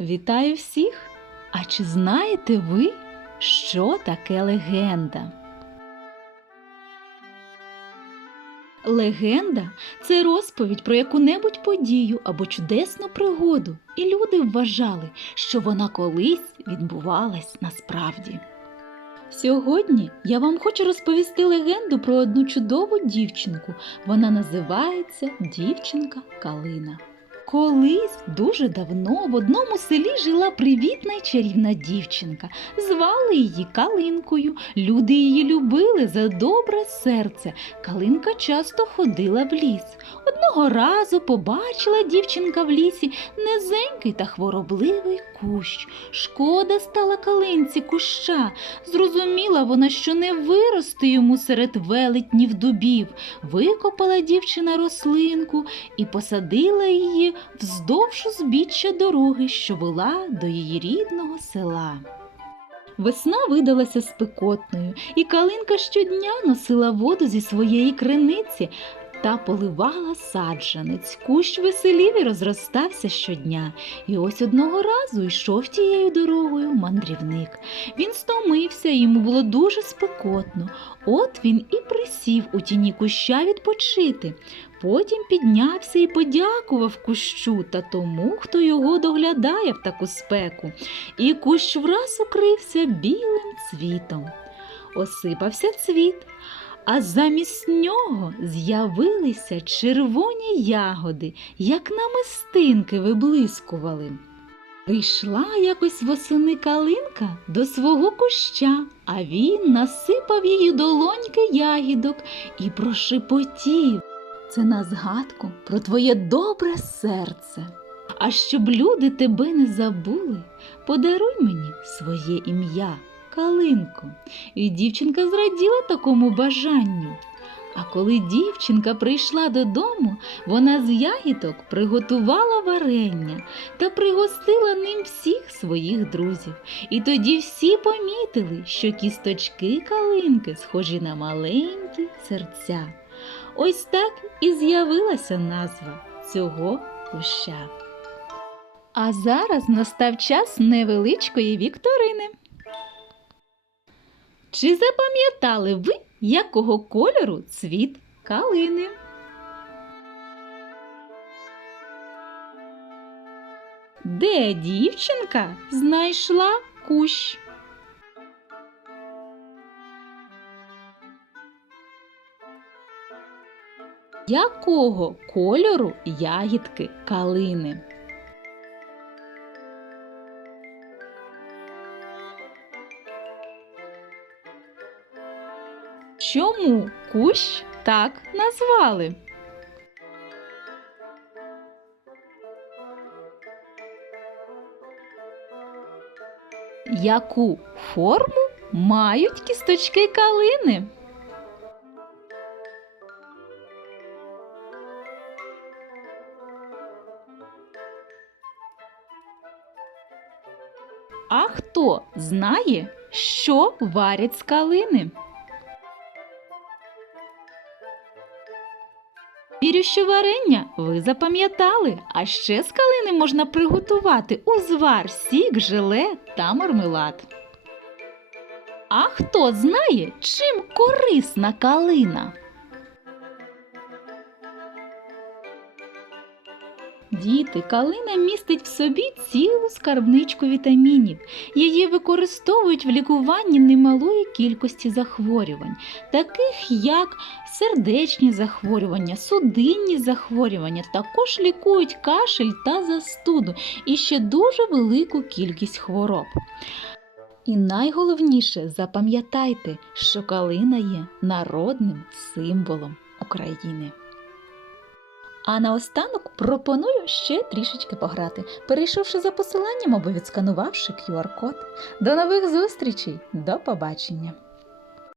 Вітаю всіх! А чи знаєте ви, що таке легенда? Легенда це розповідь про яку-небудь подію або чудесну пригоду, і люди вважали, що вона колись відбувалась насправді. Сьогодні я вам хочу розповісти легенду про одну чудову дівчинку. Вона називається Дівчинка Калина. Колись дуже давно в одному селі жила привітна й чарівна дівчинка. Звали її Калинкою. Люди її любили за добре серце. Калинка часто ходила в ліс. Одного разу побачила дівчинка в лісі низенький та хворобливий кущ. Шкода стала калинці куща. Зрозуміла вона, що не виросте йому серед велетнів дубів. Викопала дівчина рослинку і посадила її вздовж узбіччя дороги, що вела до її рідного села. Весна видалася спекотною, і калинка щодня носила воду зі своєї криниці та поливала саджанець. Кущ веселів і розростався щодня. І ось одного разу йшов тією дорогою мандрівник. Він стомився, йому було дуже спекотно. От він і присів у тіні куща відпочити. Потім піднявся і подякував кущу та тому, хто його доглядає в таку спеку. І кущ враз укрився білим цвітом. Осипався цвіт, а замість нього з'явилися червоні ягоди, як намистинки виблискували. Прийшла якось восени калинка до свого куща, а він насипав її долоньки ягідок і прошепотів. Це на згадку про твоє добре серце. А щоб люди тебе не забули, подаруй мені своє ім'я, Калинко. І дівчинка зраділа такому бажанню. А коли дівчинка прийшла додому, вона з ягідок приготувала варення та пригостила ним всіх своїх друзів. І тоді всі помітили, що кісточки калинки схожі на маленькі серця. Ось так і з'явилася назва цього куща. А зараз настав час невеличкої вікторини. Чи запам'ятали ви, якого кольору цвіт калини? Де дівчинка знайшла кущ? Якого кольору ягідки калини? Чому кущ так назвали? Яку форму мають кісточки калини? А хто знає, що варять з калини? Вірю, що варення ви запам'ятали, а ще з калини можна приготувати узвар, сік, желе та мармелад. А хто знає, чим корисна калина? Діти, калина містить в собі цілу скарбничку вітамінів. Її використовують в лікуванні немалої кількості захворювань, таких як сердечні захворювання, судинні захворювання, також лікують кашель та застуду і ще дуже велику кількість хвороб. І найголовніше запам'ятайте, що калина є народним символом України. А наостанок пропоную ще трішечки пограти, перейшовши за посиланням або відсканувавши QR-код. До нових зустрічей, до побачення!